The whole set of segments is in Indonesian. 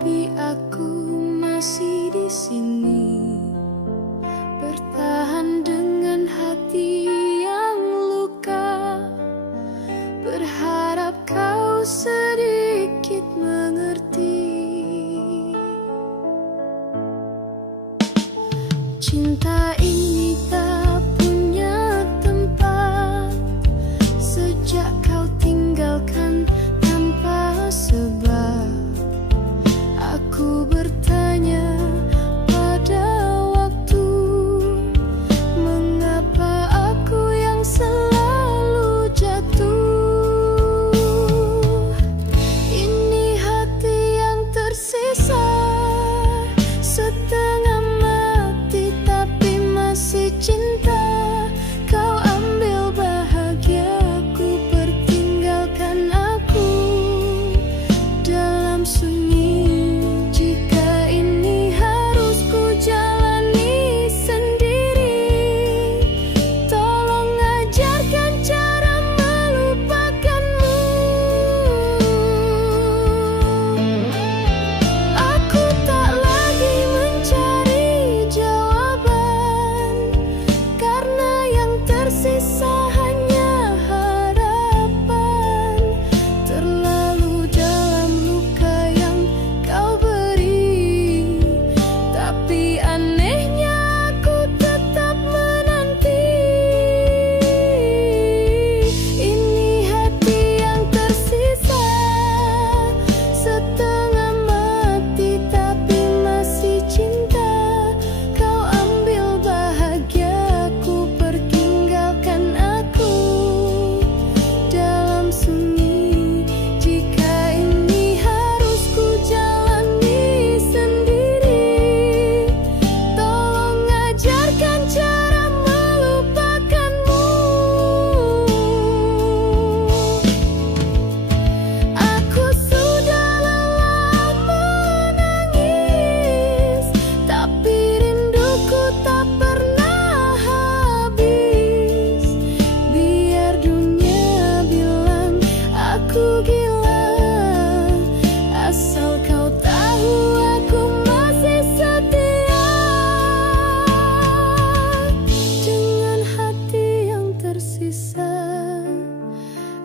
Tapi aku masih di sini, bertahan dengan hati yang luka, berharap kau sedikit mengerti. Cinta ini tak punya tempat sejak kau tinggalkan tanpa sebab. Aku bertanya pada waktu, mengapa aku yang selalu jatuh. Ini hati yang tersisa, setengah mati tapi masih cinta. Kau ambil bahagiaku, pertinggalkan aku dalam sunyi.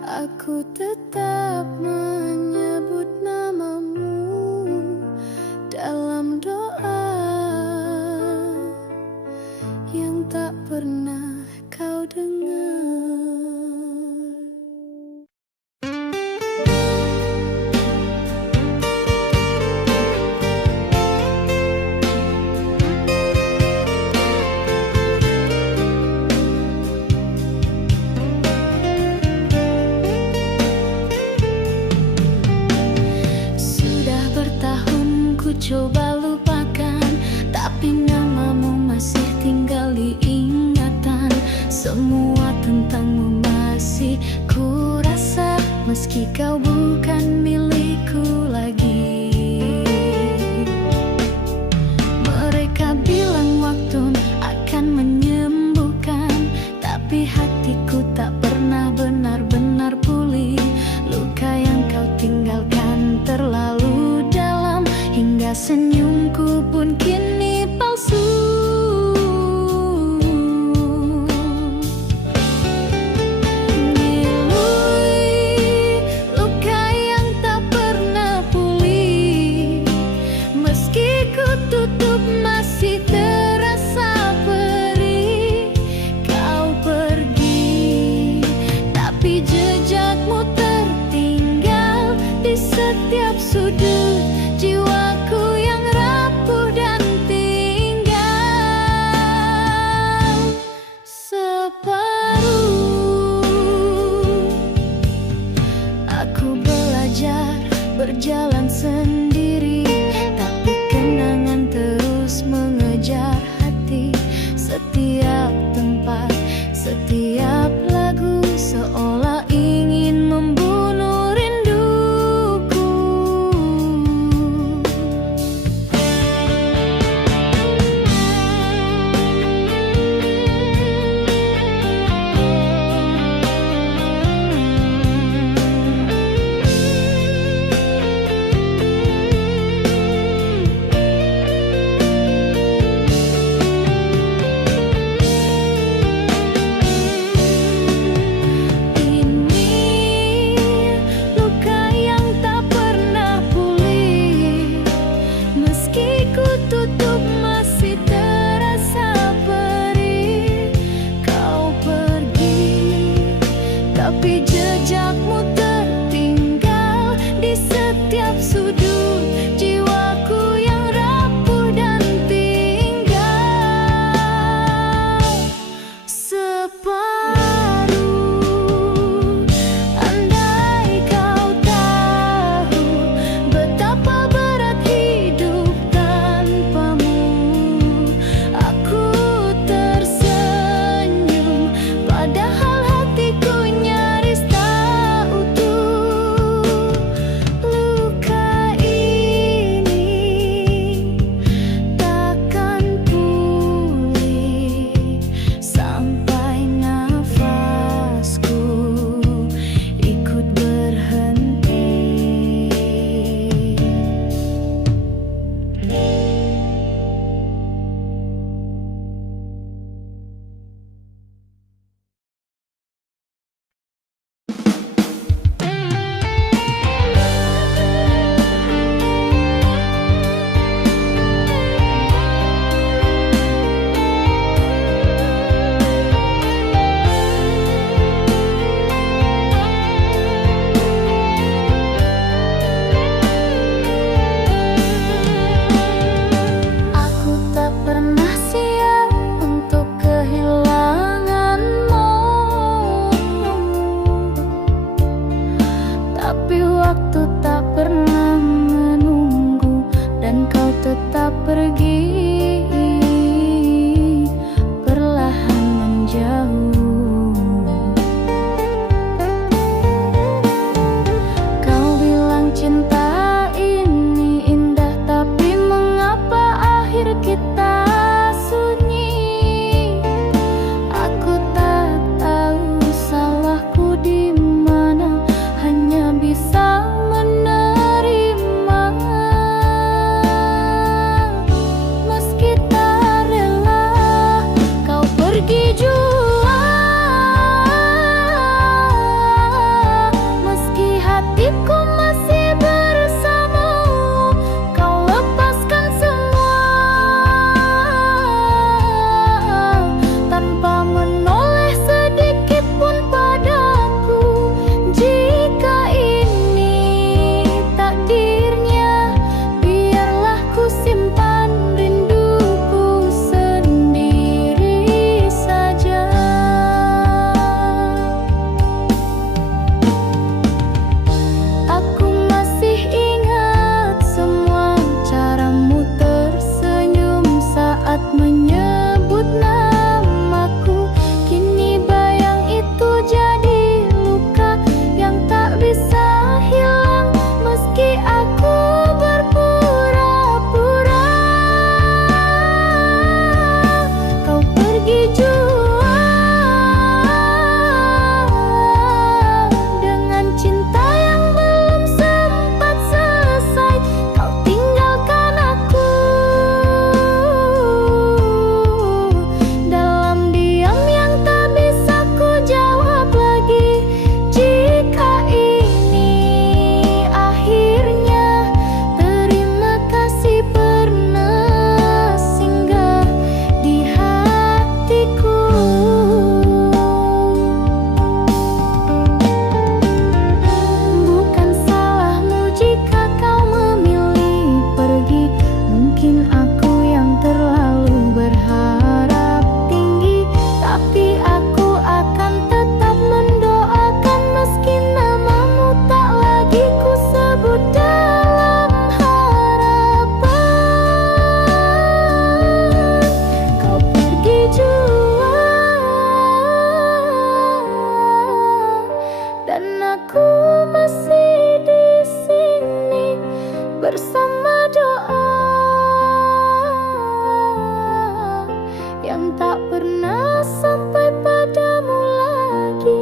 Aku tetap menyebut namamu dalam doa yang tak pernah kau dengar. Coba lupakan, tapi namamu masih tinggal di ingatan. Semua tentangmu masih ku rasa, meski kau bukan milikku lagi. Mereka bilang waktu akan menyembuhkan, tapi hatiku tak pernah benar-benar pulih. Luka yang kau tinggalkan terlalu dalam, hingga senyumku pun kini palsu. Ngilui luka yang tak pernah pulih, meski ku tutup masih terasa perih. Kau pergi, tapi jejakmu tertinggal di setiap sudut jiwaku yang rapuh dan cuma doa yang tak pernah sampai padamu lagi.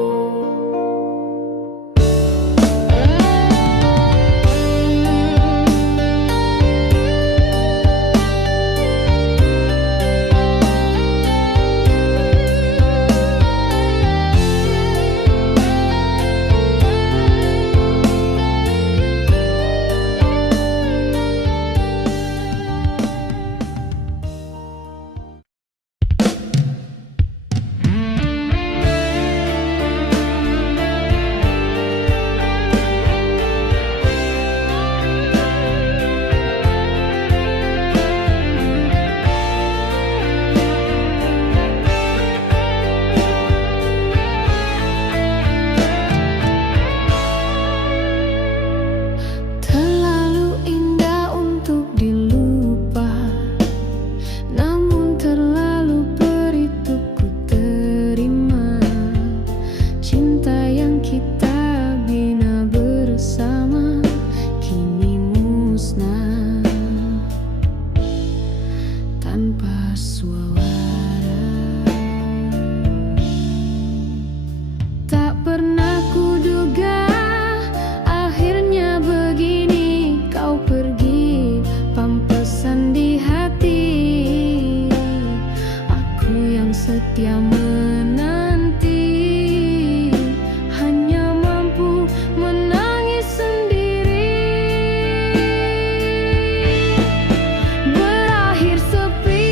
Tanpa suara, tak pernah kuduga akhirnya begini. Kau pergi pampesan di hati, aku yang setia menanti hanya mampu menangis sendiri. Berakhir sepi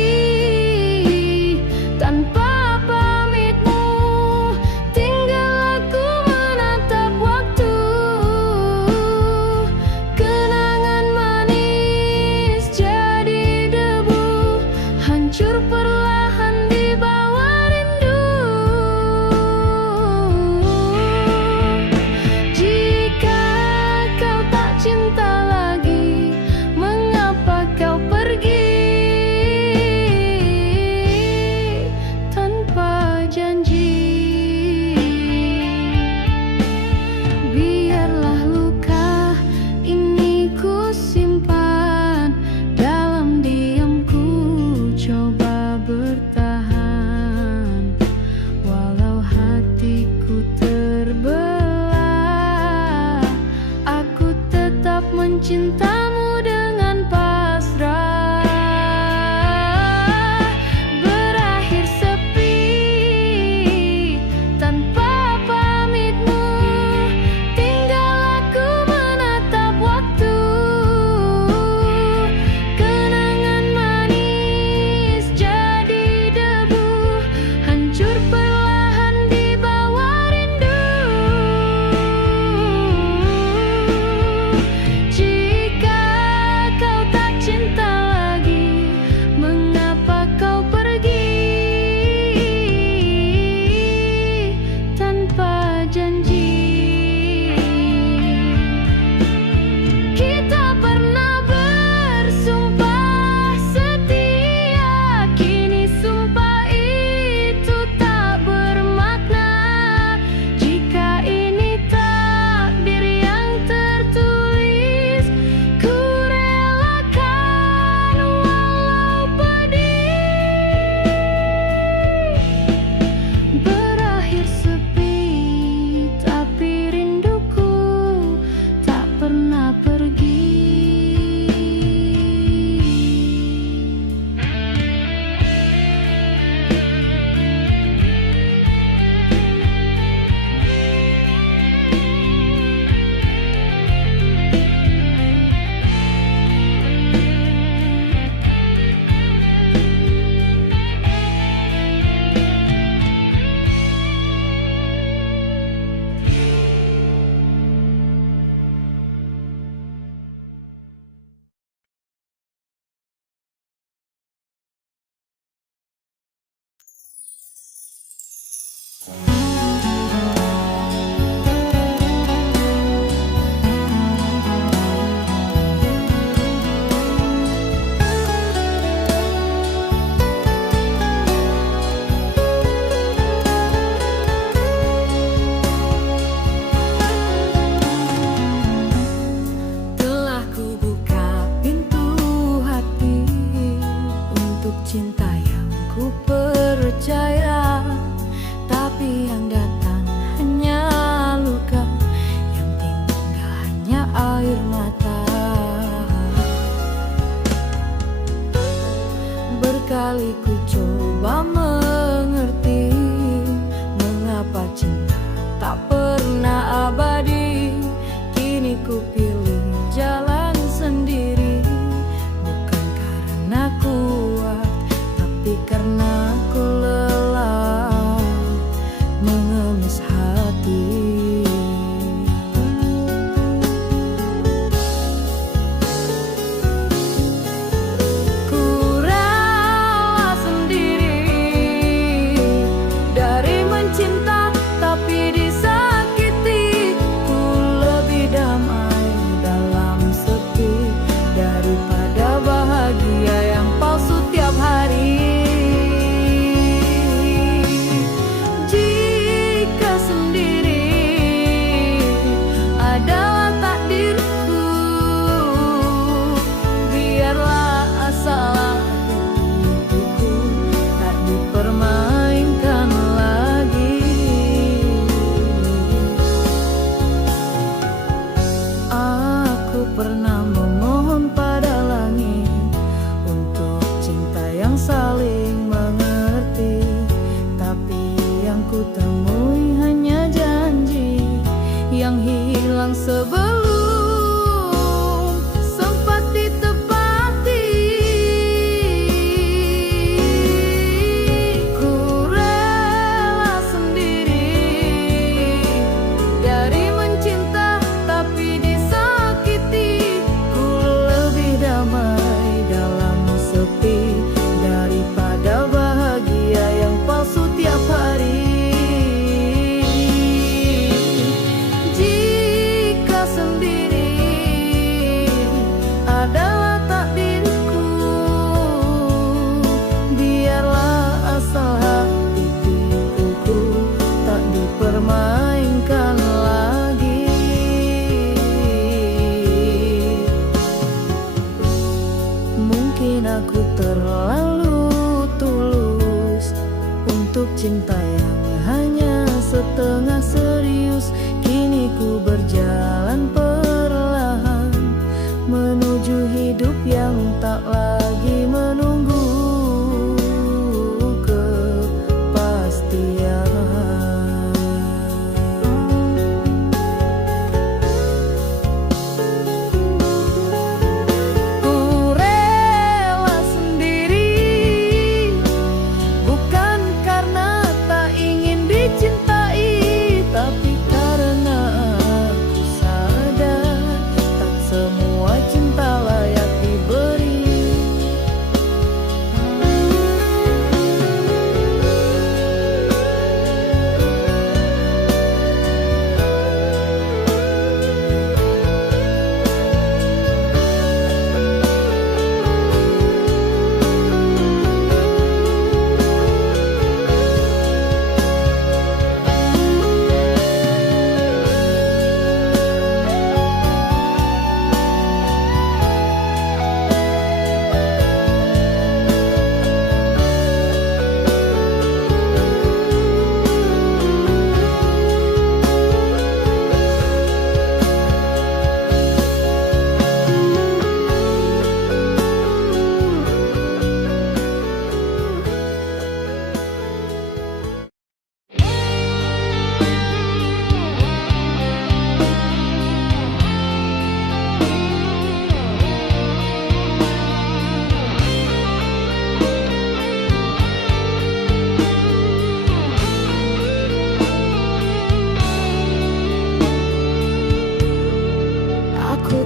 kali ku coba mengerti mengapa cinta tak pernah abadi. Kini ku pilih jalan sendiri, bukan karena kuat, tapi karena ku lelah mengemis hati. Pernah memohon pada langit untuk cinta yang saling mengerti, tapi yang ku temui hanya janji yang hilang sebelum sempat ditepati. Ku rela sendiri dari mencinta tapi daripada bahagia yang palsu tiap hari. Jika sendiri adalah takdirku, biarlah asal hati tipuku tak dipermainkan lagi. Mungkin aku terlalu tulus untuk cinta yang hanya setengah serius. Kini ku berjalan perlahan menuju hidup yang tak lagi menunggu kepastian.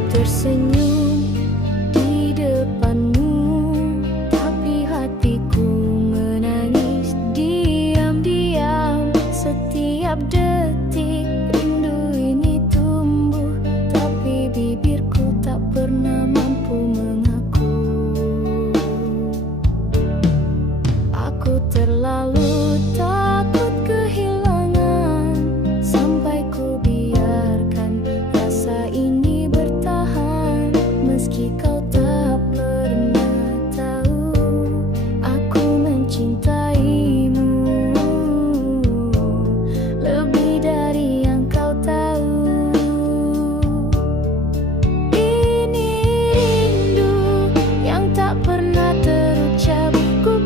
Tersenyum di depanmu, tapi hatiku menangis diam-diam. Setiap detik rindu ini tumbuh, tapi bibirku tak pernah mampu mengaku. Aku terlalu takut kehilangan, sampai ku biarkan rasa ini bertahan. Meski kau tak pernah tahu, aku mencintaimu lebih dari yang kau tahu. Ini rindu yang tak pernah terucap, ku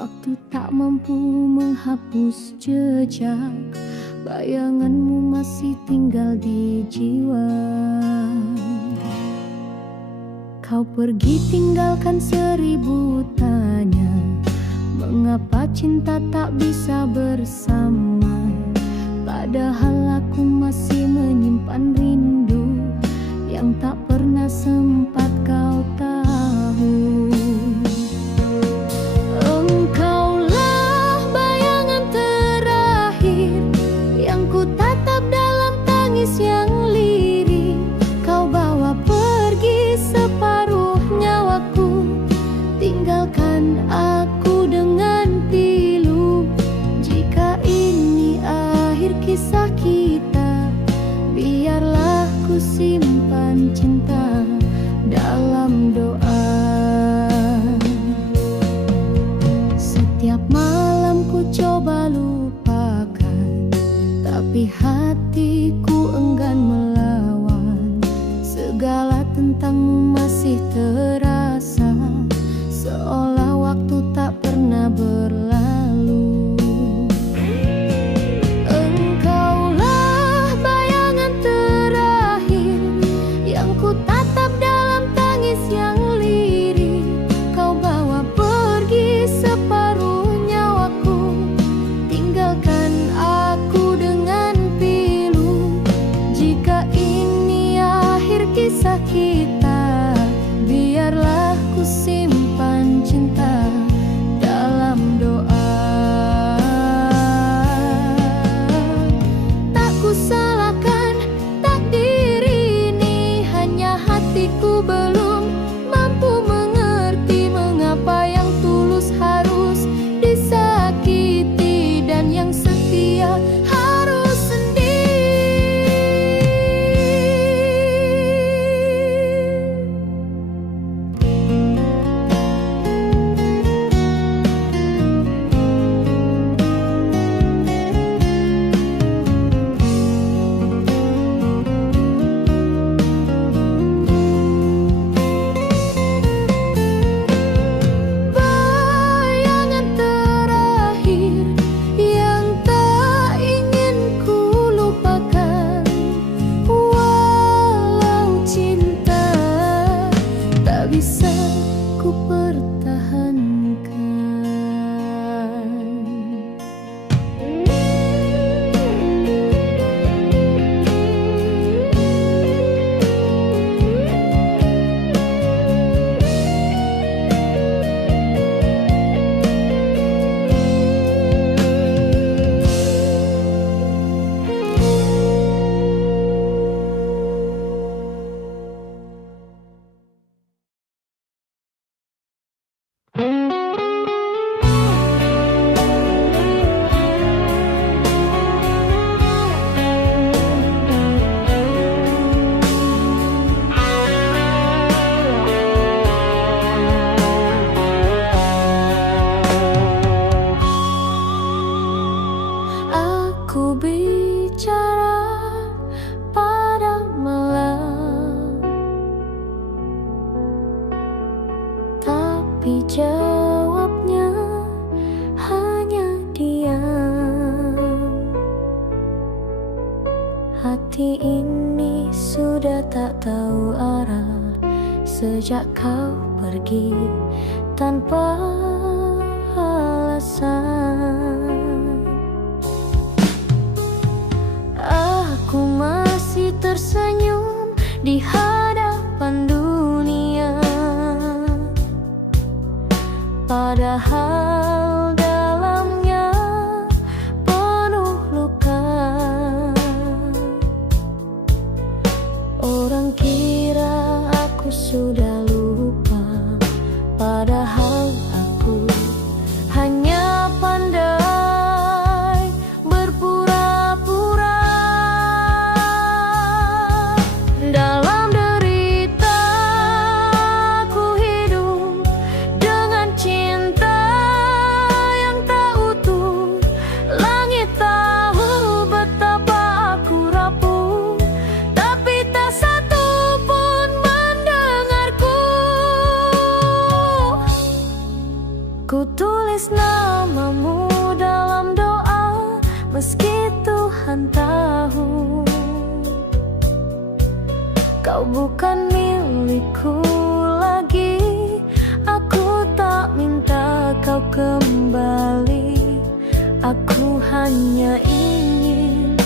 Waktu tak mampu menghapus jejak, bayanganmu masih tinggal di jiwa. Kau pergi tinggalkan 1000 tanya, mengapa cinta tak bisa bersama. Padahal aku masih menyimpan rindu yang tak pernah sempat kau tahu. Engkaulah bayangan terakhir yang ku tatap dalam tangis yang lirih. Kau bawa pergi separuh nyawaku, tinggalkan aku dengan pilu. Jika ini akhir kisah kita, biarlah ku simpan cinta dalam doa. Setiap malam ku coba lupakan, tapi hatiku enggan melawan. Segala tentangmu masih terasa, seolah waktu tak pernah berlalu. Engkaulah bayangan terakhir yang ku tatap dalam tangis yang lirih. Kau bawa pergi separuh nyawaku, tinggalkan aku dengan pilu. Jika ini akhir kisah kita, biarlah ku simpan cinta dalam doa. Tak ku salahkan takdir ini, hanya hatiku belum mampu mengerti mengapa yang tulus harus disakiti dan yang setia harus sendiri. Bayangan terakhir yang tak ingin ku lupakan, walau cinta tak bisa ku pertahankan. Aku bicara pada malam, tapi jawabnya hanya diam. Hati ini sudah tak tahu arah sejak kau pergi tanpa alasan. Aku masih tersenyum di hadapan dunia, padahal dalamnya penuh luka. Orang kira aku sudah lupa, padahal aku hanya pandai berpura-pura. Dalam meski Tuhan tahu kau bukan milikku lagi. Aku tak minta kau kembali, aku hanya ingin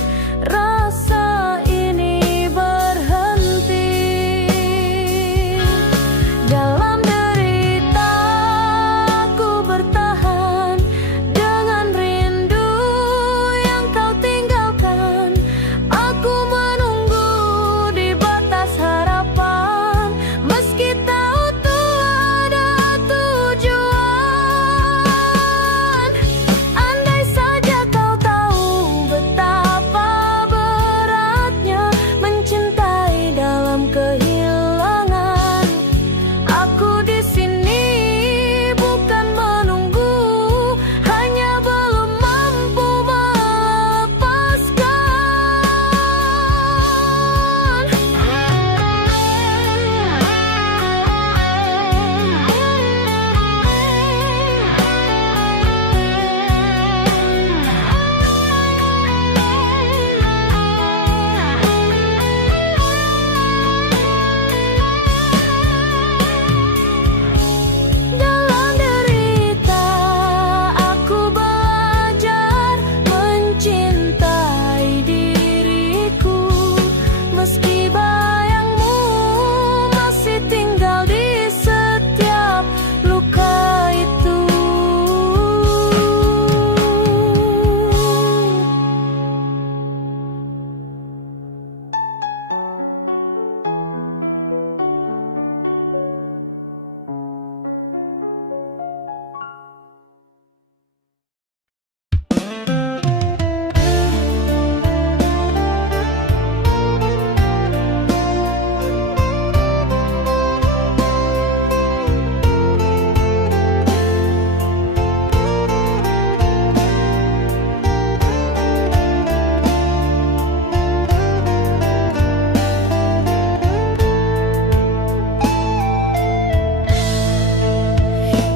rasa ini berhenti. Dalam derita aku bertahan dengan rindu yang kau tinggalkan. Aku menunggu di batas harapan, meski tahu ada tujuan. Andai saja kau tahu betapa beratnya mencintai dalam kehilangan. Aku di sini bukan menunggu, hanya belum mampu melepaskan. Dalam derita aku belajar mencintai diriku, meski bayangmu masih tinggal di setiap luka itu.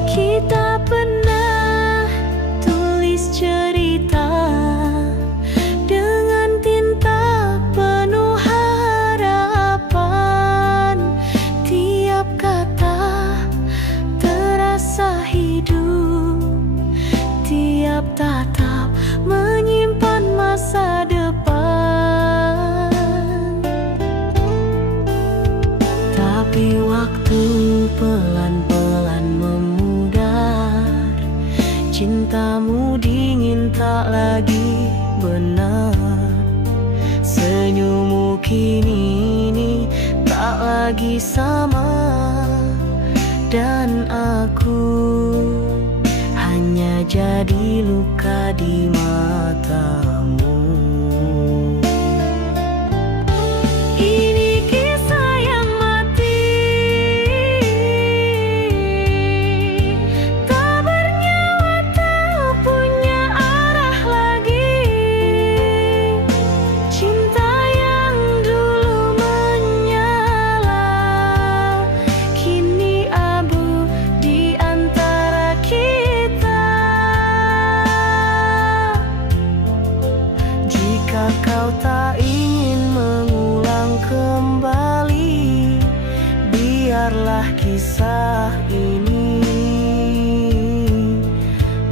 Kita pernah tulis cerita dengan tinta penuh harapan. Tiap kata terasa hidup, tiap tatap menyimpan masa depan. Tapi waktu pelan-pelan memudar, cintamu dingin tak lagi benar. Senyummu kini tak lagi sama, dan aku hanya jadi luka di matamu. Ini kisah yang mati, tak bernyawa, tak punya arah lagi. Cinta yang dulu menyala, kini abu di antara kita. Jika kau tak ingin mengulang kembali, biarlah kisah ini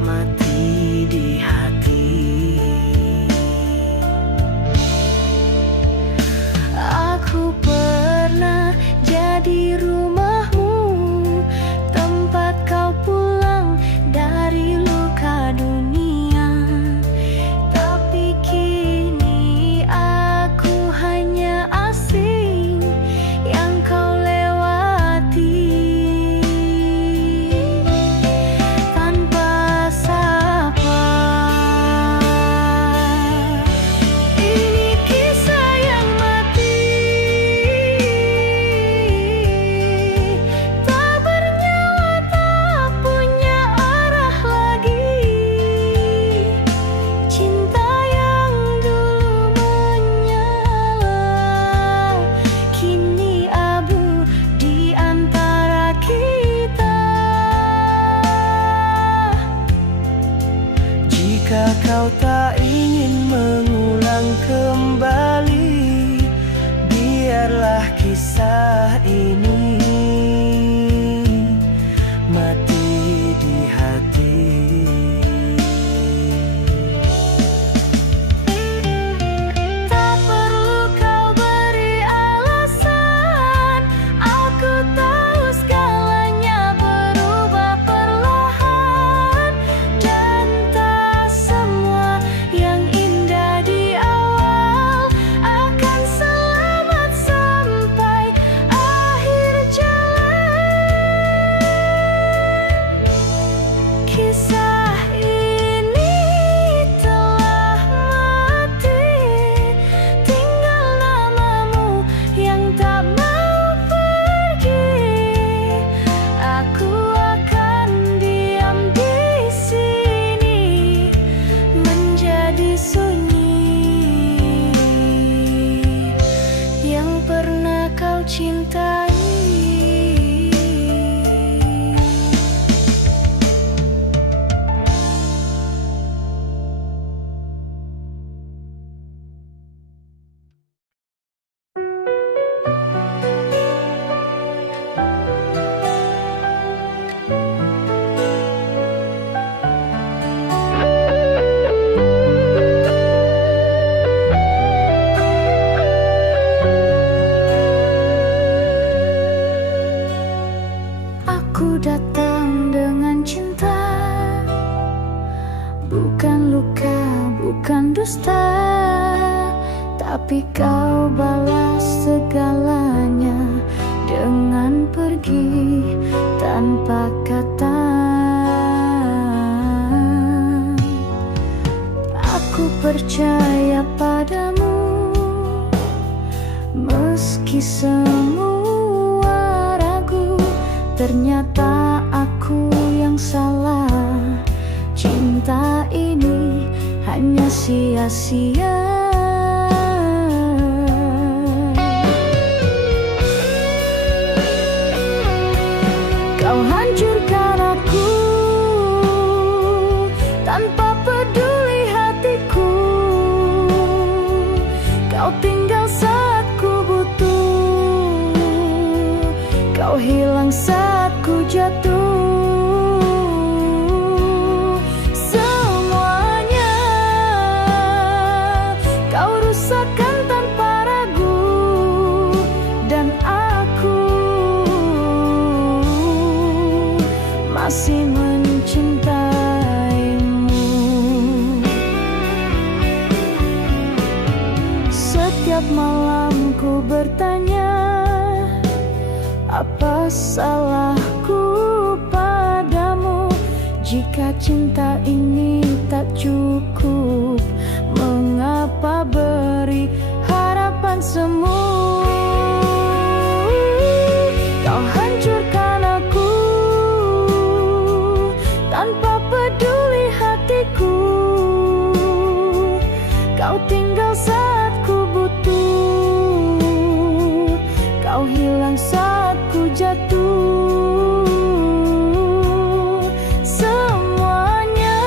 mati di hati. Aku pernah jadi rumahmu, tempat kau pulang dari luka dunia. Tapi kini kau tak ingin mengulang kembali, biarlah kisah ini mati di hati. Tak perlu kau beri alasan, aku tahu segalanya berubah perlahan. Dan tak semua yang indah di awal akan selamat sampai akhir jalan. Kisah ini telah mati, tinggal namamu yang tak mau pergi. Aku akan diam di sini, menjadi sunyi yang pernah kau cintai. Aku datang dengan cinta, bukan luka, bukan dusta, tapi kau balas segalanya dengan pergi tanpa kata. Aku percaya padamu, meski semua ragu. Ternyata aku yang salah, cinta ini hanya sia-sia. Kau hancurkan aku tanpa peduli hatiku. Kau tinggal saat ku butuh, kau hilang saat ku jatuh. Semuanya kau rusakkan tanpa ragu, dan aku masih mencintaimu. Setiap malam ku bertanya, apa salahku padamu? Jika cinta ini tak cukup, mengapa beri harapan semu? Kau hancurkan aku tanpa peduli hatiku. Kau tinggal saat ku butuh, kau hilang saat ku jatuh. Semuanya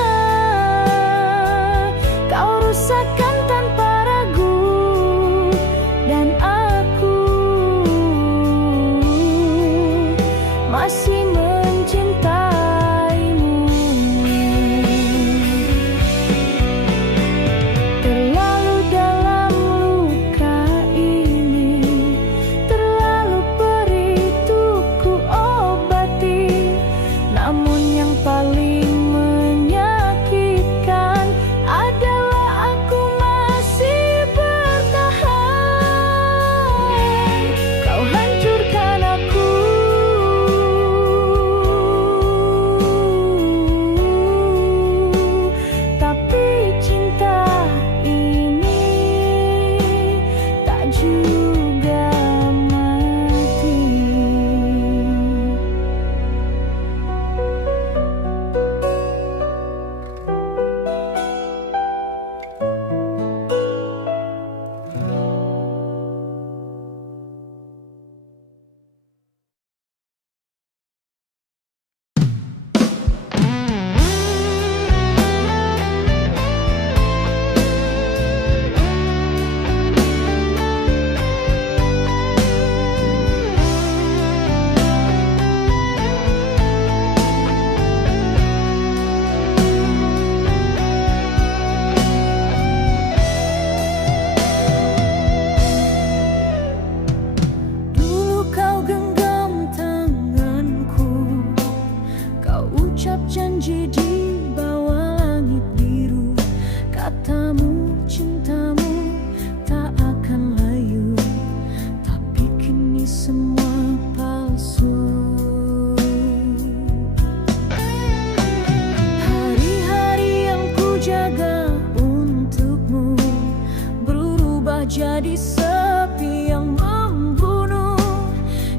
jadi sepi yang membunuh.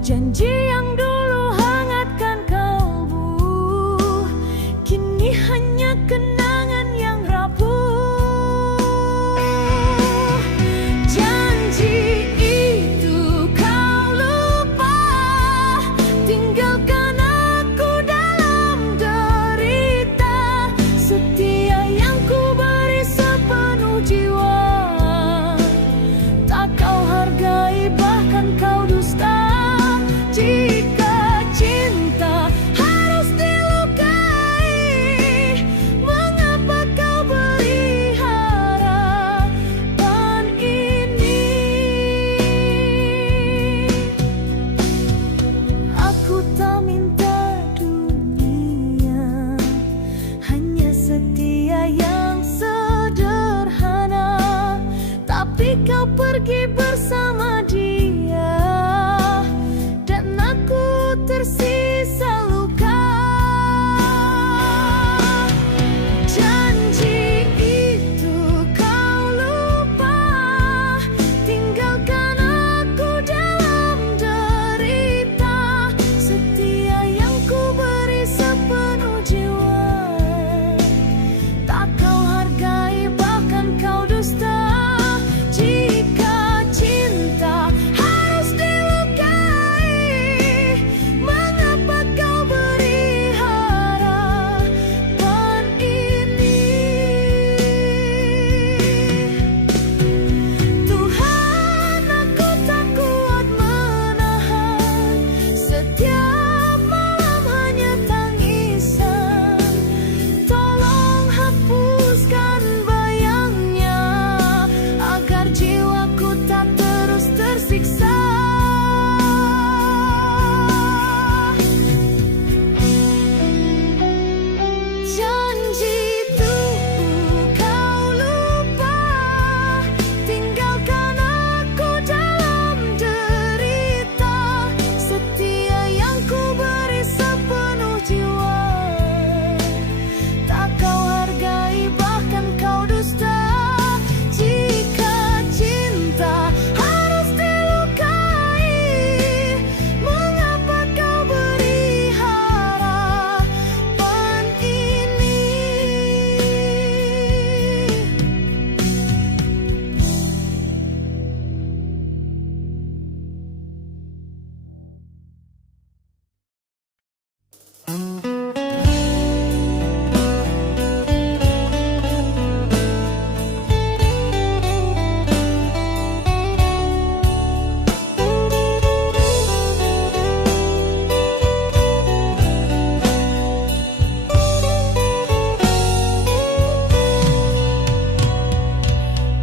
Janji yang dulu hangatkan kalbu, kini hanya kenangan yang rapuh. Janji itu kau lupa, tinggalkan aku dalam derita. Setia yang ku beri sepenuh jiwa, tak kau hargai, bahkan kau dusta. Jika cinta harus dilukai, mengapa kau beri harapan ini? Aku tak minta dunia, hanya setia yang sederhana. Tapi kau pergi bersama dia, dan aku tersisa luka. Janji itu kau lupa, tinggalkan aku dalam derita. Setia yang ku beri sepenuh jiwa, tak kau hargai, bahkan kau dusta. Jika cinta harus dilukai, mengapa kau beri harapan ini? Tuhan, aku tak kuat menahan, setiap malam hanya tangisan. Tolong hapuskan bayangnya, agar jiwaku tak terus tersiksa. Janji itu kau lupa, tinggalkan aku dalam derita. Setia yang ku beri sepenuh jiwa, tak kau hargai, bahkan kau dusta. Jika cinta harus dilukai, mengapa kau beri harapan ini?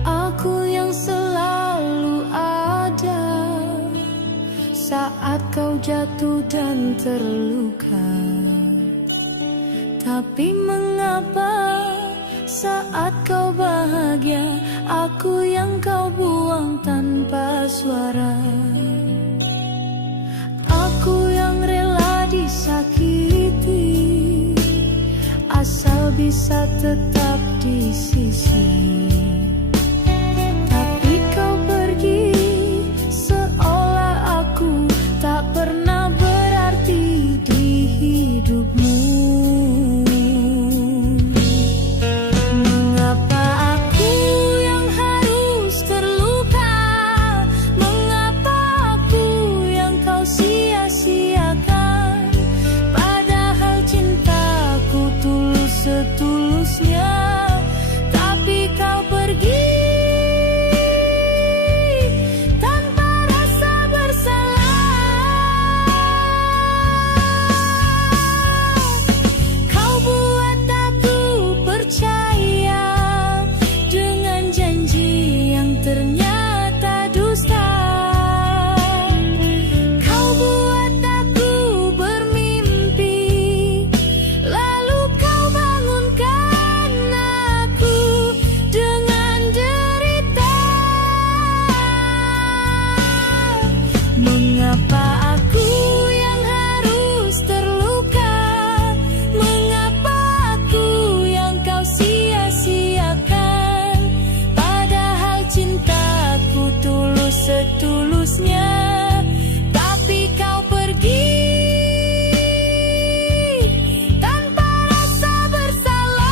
Aku yang selalu ada saat kau jatuh dan terluka. Tapi mengapa saat kau bahagia, aku yang kau buang tanpa suara? Aku yang rela disakiti, asal bisa tetap di sisi. Tapi kau pergi seolah aku tak pernah berarti di hidupmu. Mengapa aku yang harus terluka? Mengapa aku yang kau sia-siakan? Padahal cintaku tulus setulusnya, tapi kau manisnya, tapi kau pergi tanpa rasa bersalah.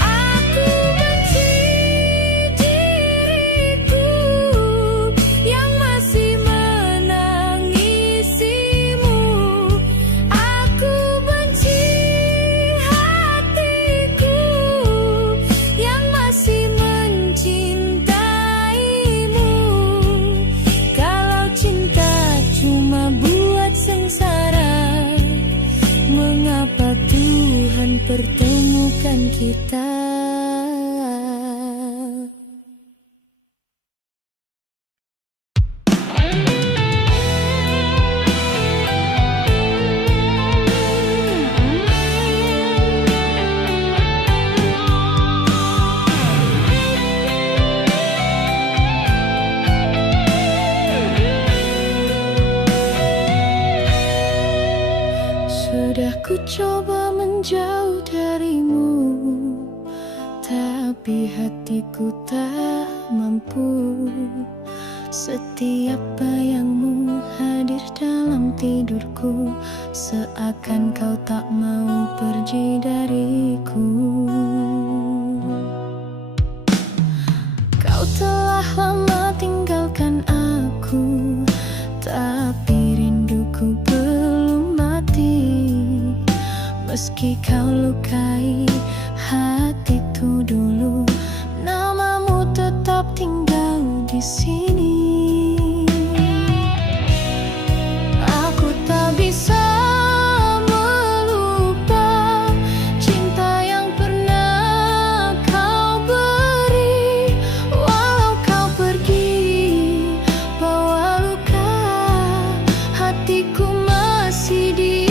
Aku benci diriku yang masih menangisimu. Aku benci hatiku yang masih mencintaimu. Kalau cinta cuma buat sengsara, mengapa Tuhan pertemukan kita? Sudah ku coba menjauh darimu, tapi hatiku tak mampu. Setiap bayangmu hadir dalam tidurku, seakan kau tak mau pergi dariku. Kau telah lama tinggalkan aku, tapi rinduku belum mati. Meski kau lukai hatiku dulu, namamu tetap tinggal di sini. Aku tak bisa melupa cinta yang pernah kau beri. Walau kau pergi bawa luka, hatiku masih di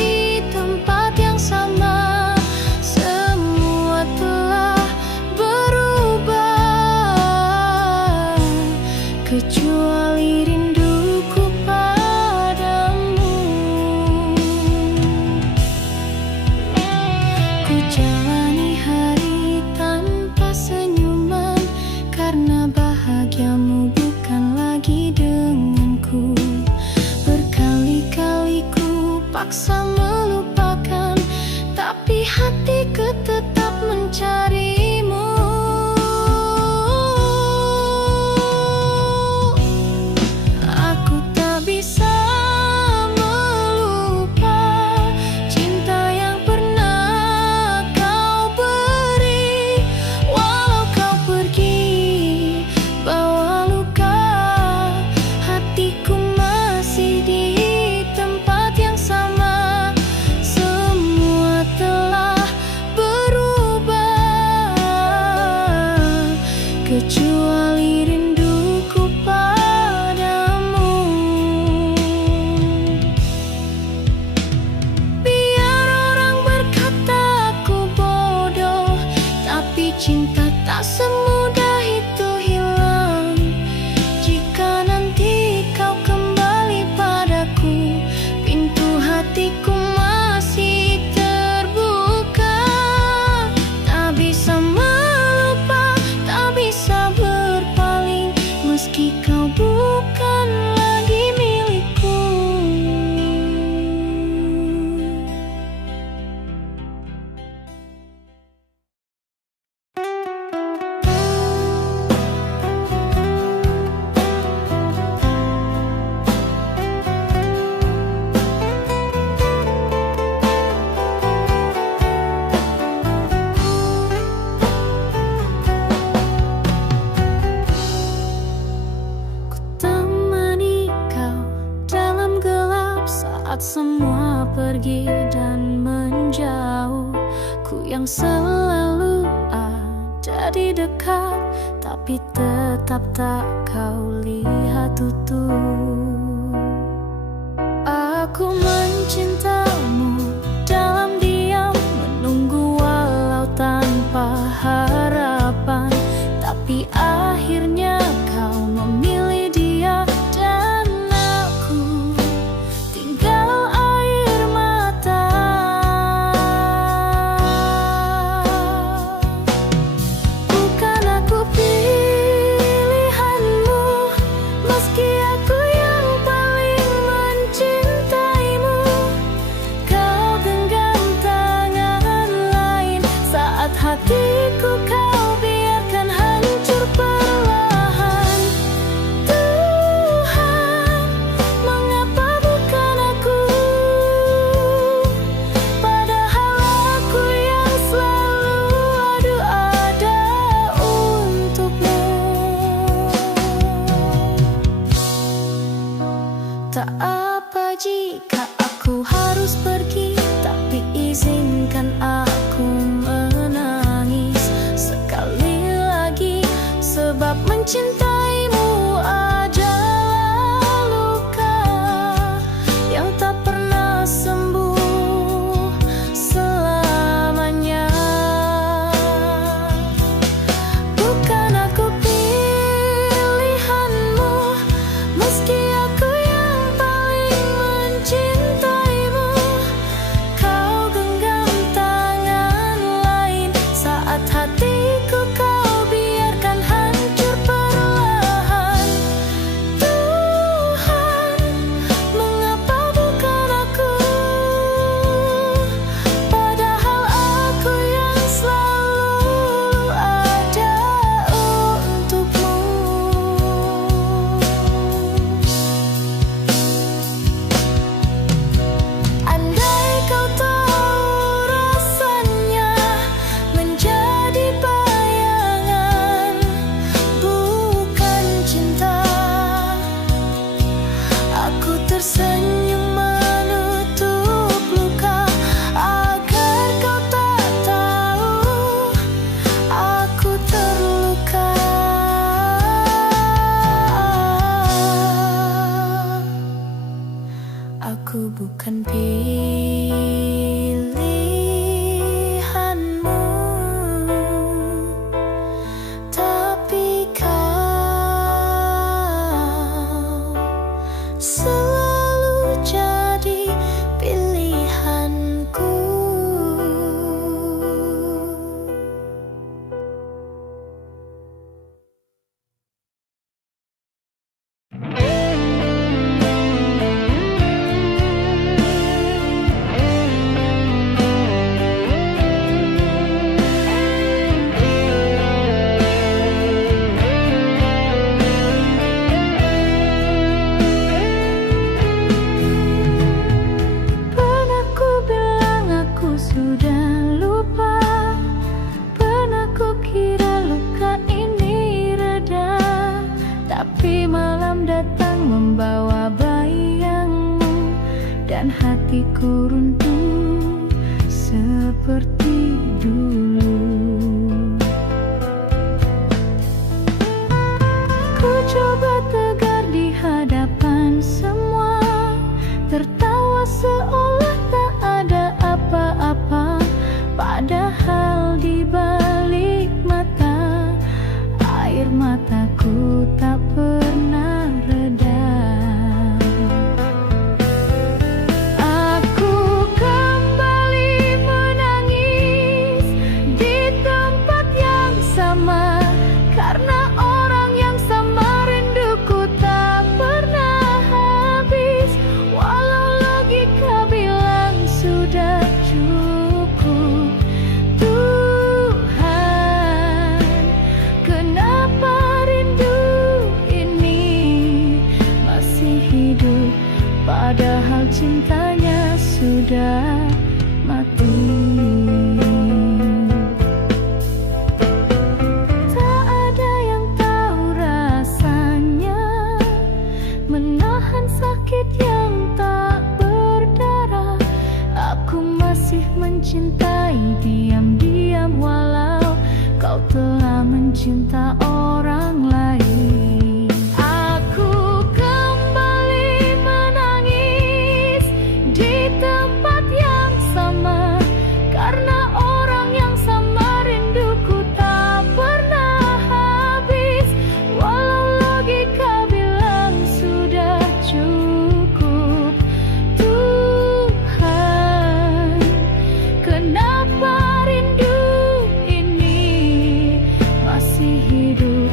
tempat yang sama. Semua telah berubah, kecuali rinduku padamu. Ku jalani hari tanpa senyuman, karena bahagiamu bukan lagi denganku. Berkali-kali ku paksa melupakan, tapi hatiku tetap mencarimu. Aku tak bisa melupa cinta yang pernah kau beri. Walau kau pergi bawa luka, hatiku masih di tempat yang sama. Semua telah berubah, kecuali rinduku padamu. Biar orang berkata aku bodoh, tapi cinta tak semudah itu hilang. Jika nanti kau kembali padaku, pintu hatiku masih terbuka. Tak bisa melupa, tak bisa berpaling, meski kau bukan lagi milikku. Saat semua pergi dan menjauh, ku yang selalu ada di dekat, tapi tetap tak kau lihat utuh. Aku mencintamu dalam diam, menunggu mencintaimu adalah luka yang tak pernah sembuh selamanya. Bukan aku pilihanmu, meski aku yang paling mencintaimu. Kau genggam tangan lain saat hatiku kau biarkan hancur perlahan. Tuhan, mengapa bukan aku? Padahal aku yang selalu ada untukmu. Andai kau tahu rasanya menjadi bayangan, bukan cinta. Aku tersenyum menutup luka agar kau tak tahu aku terluka. Aku bukan pilihanmu, tapi kau selalu jadi pilihanku. Pernah ku bilang aku sudah lupa, pernah ku kira luka ini reda, tapi malam datang membawa bayangmu dan hatiku runtuh seperti dulu. Ku coba tegar di hadapan semua, tertawa seolah tak ada apa-apa, padahal di balik mata air mataku tak pernah reda. Aku kembali menangis di tempat yang sama, karena orang yang sama rinduku tak pernah habis. Walau logika bilang sudah cukup. Tuhan, kenapa rindu ini masih hidup, padahal cintanya sudah mati. Tak ada yang tahu rasanya menahan sakit yang tak berdarah. Aku masih mencintai diam-diam, walau kau telah mencinta orang lain. Aku kembali menangis di tempat yang sama, karena orang yang sama rinduku tak pernah habis. Walau logika bilang sudah cukup. Tuhan, kenapa rindu ini masih hidup,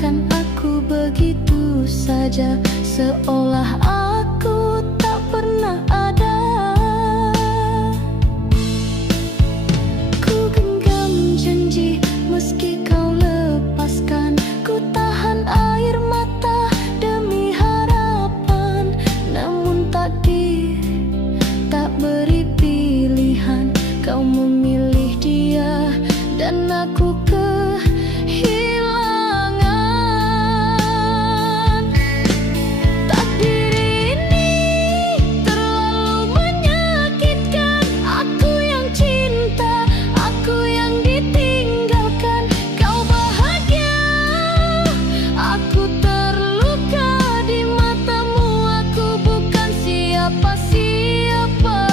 tinggalkan aku begitu saja, seolah aku tak pernah ada. Ku genggam janji meski kau lepaskan, ku tahan air mata demi harapan. Namun takdir tak beri pilihan, kau memilih dia dan aku kehilangan. Takdir ini terlalu menyakitkan, aku yang cinta, aku yang ditinggalkan. Kau bahagia, aku terluka di matamu, aku bukan siapa-siapa.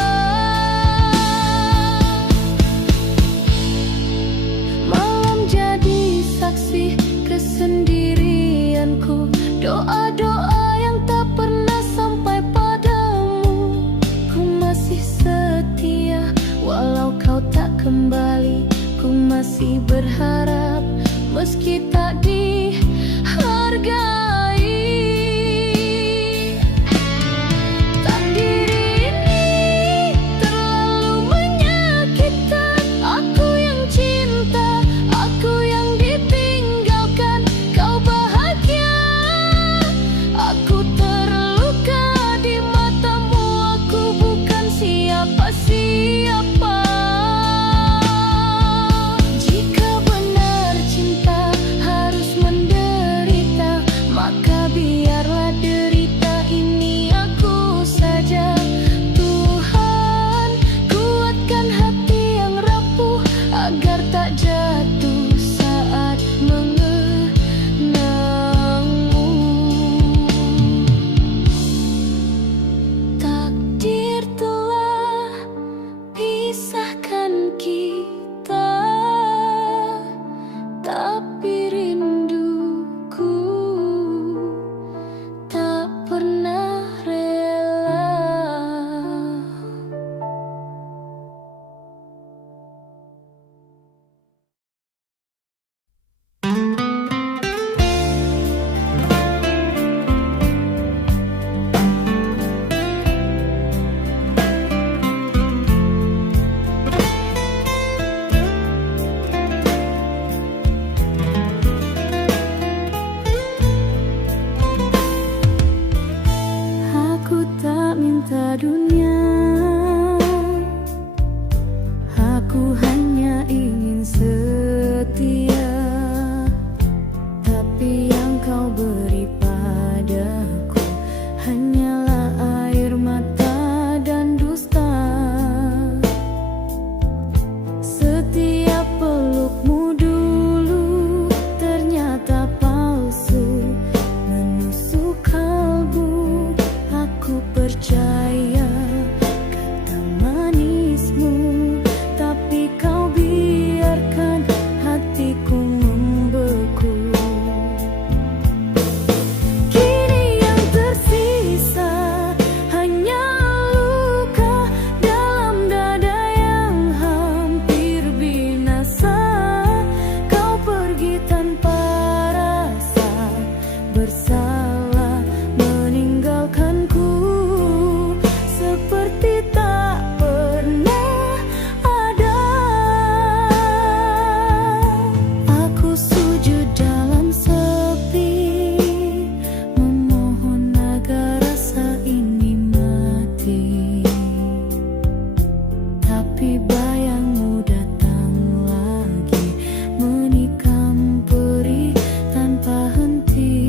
Malam jadi saksi kesendirianku, doa-doa yang tak pernah sampai padamu. Ku masih setia walau kau tak kembali, ku masih berharap meski tak dihargai. Takdir ini terlalu menyakitkan, aku yang cinta, aku yang ditinggalkan. Kau bahagia, aku terluka di matamu, aku bukan siapa-siapa. Jika benar cinta harus menderita, maka biarlah derita ini aku saja. Tuhan, kuatkan hati yang rapuh agar tak jatuh saat mengenangmu. Takdir telah pisahkan kita, tapi rinduku tak pernah rela. Aku tak minta dunia, aku hanya ingin setia. Tapi yang kau beri padaku hanyalah air mata dan dusta. Setiap pelukmu dulu ternyata palsu, menusuk kalbu. Aku percaya kata manismu, tapi kau biarkan hatiku membeku. Kini yang tersisa hanya luka dalam dada yang hampir binasa. Kau pergi tanpa rasa bersalah, meninggalkanku seperti tak pernah ada. Aku sujud dalam sepi, memohon agar rasa ini mati. Tapi bayangmu datang lagi, menikam perih tanpa henti.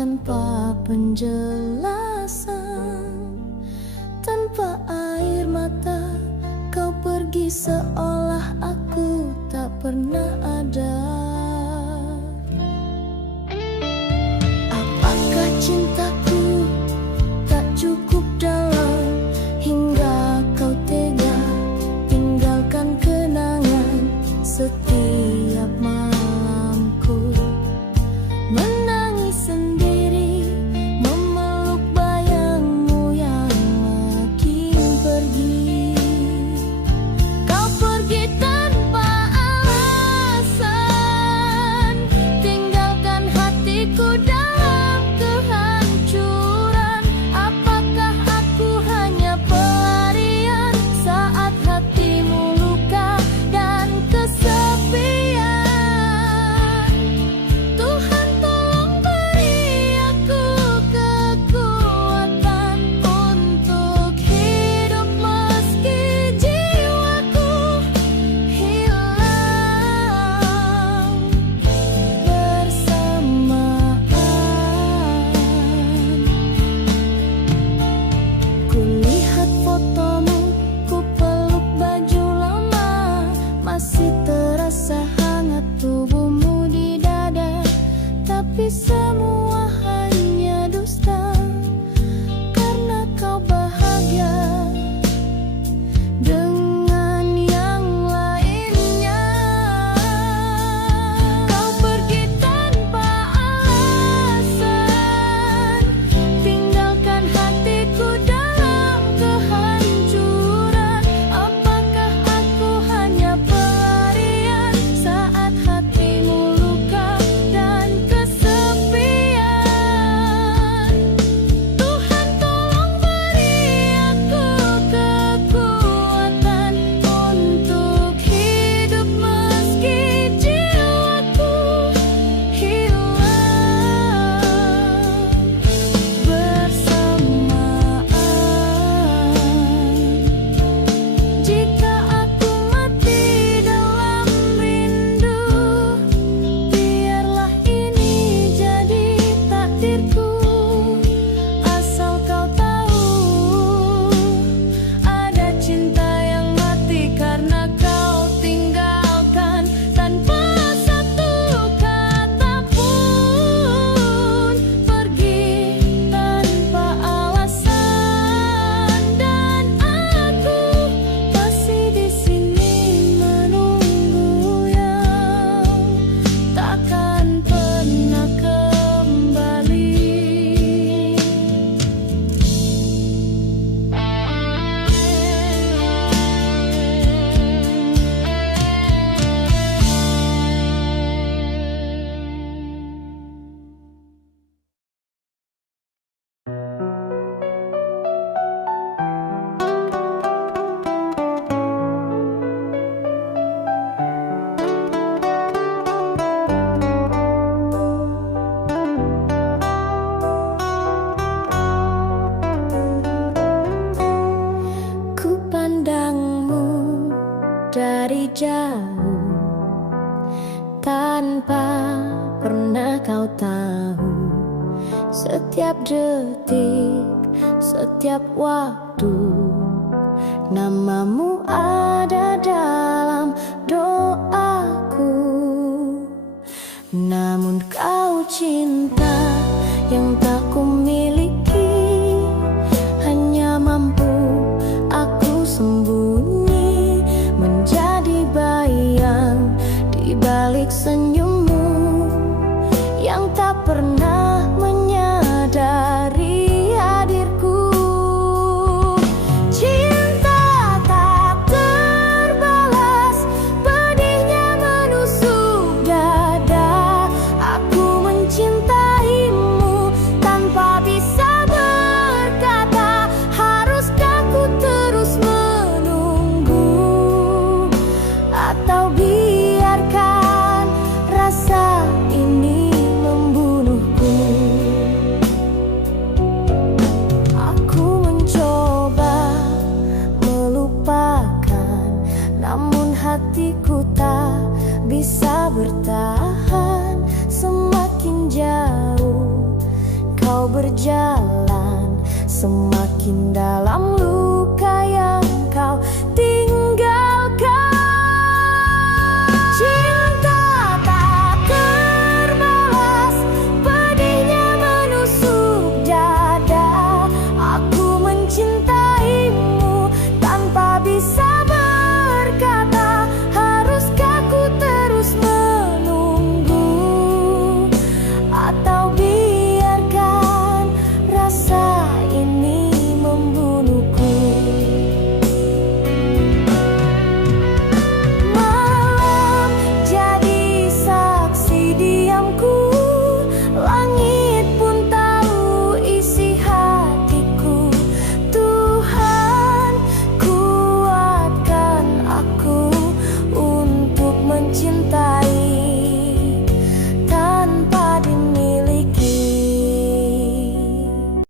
tanpa penjelasan. Tanpa air mata kau pergi seolah aku tak pernah ada. Apakah cintaku tak cukup dalam hingga kau tega tinggalkan kenangan setiap malamku menangis sendiri memeluk bayangmu yang makin pergi. Kau pergi tanpa alasan, tinggalkan hatiku dalam kehancuran. Apakah aku hanya pelarian saat hatimu luka dan kesepian? Tuhan tolong beri aku kekuatan untuk hidup meski jiwaku hilang bersamaan. Kulihat fotomu, ku peluk baju lama, masih terasa hangat tubuhmu di dada. Tapi semua hanya dusta, karena kau bahagia dengan yang lainnya. Kau pergi tanpa alasan, tinggalkan hatiku dalam kehancuran. Apakah aku hanya pelarian saat hatimu luka dan kesepian? Tuhan tolong beri aku kekuatan untuk hidup meski jiwaku hilang bersamaan. Jika aku mati dalam rindu, biarlah ini jadi takdirku. Asal kau tahu, ada cinta yang mati karena kau tinggalkan tanpa satu kata pun. Pergi tanpa alasan, dan aku masih di sini menunggu yang takkan pernah kembali. Ku pandangmu dari jauh, tanpa pernah kau tahu. Setiap detik, setiap waktu, namamu ada dalam doaku. Namun kau cinta yang tak kumiliki, hanya mampu aku sembunyi menjadi bayang di balik senyummu yang tak pernah menyadari hadirku. Cinta tak terbalas, pedihnya menusuk dada. Aku mencintaimu tanpa bisa berkata. Haruskah ku terus menunggu, atau biarkan rasa ini membunuhku? Aku mencoba melupakan, namun hatiku tak bisa bertahan. Semakin jauh kau berjalan, semakin dalam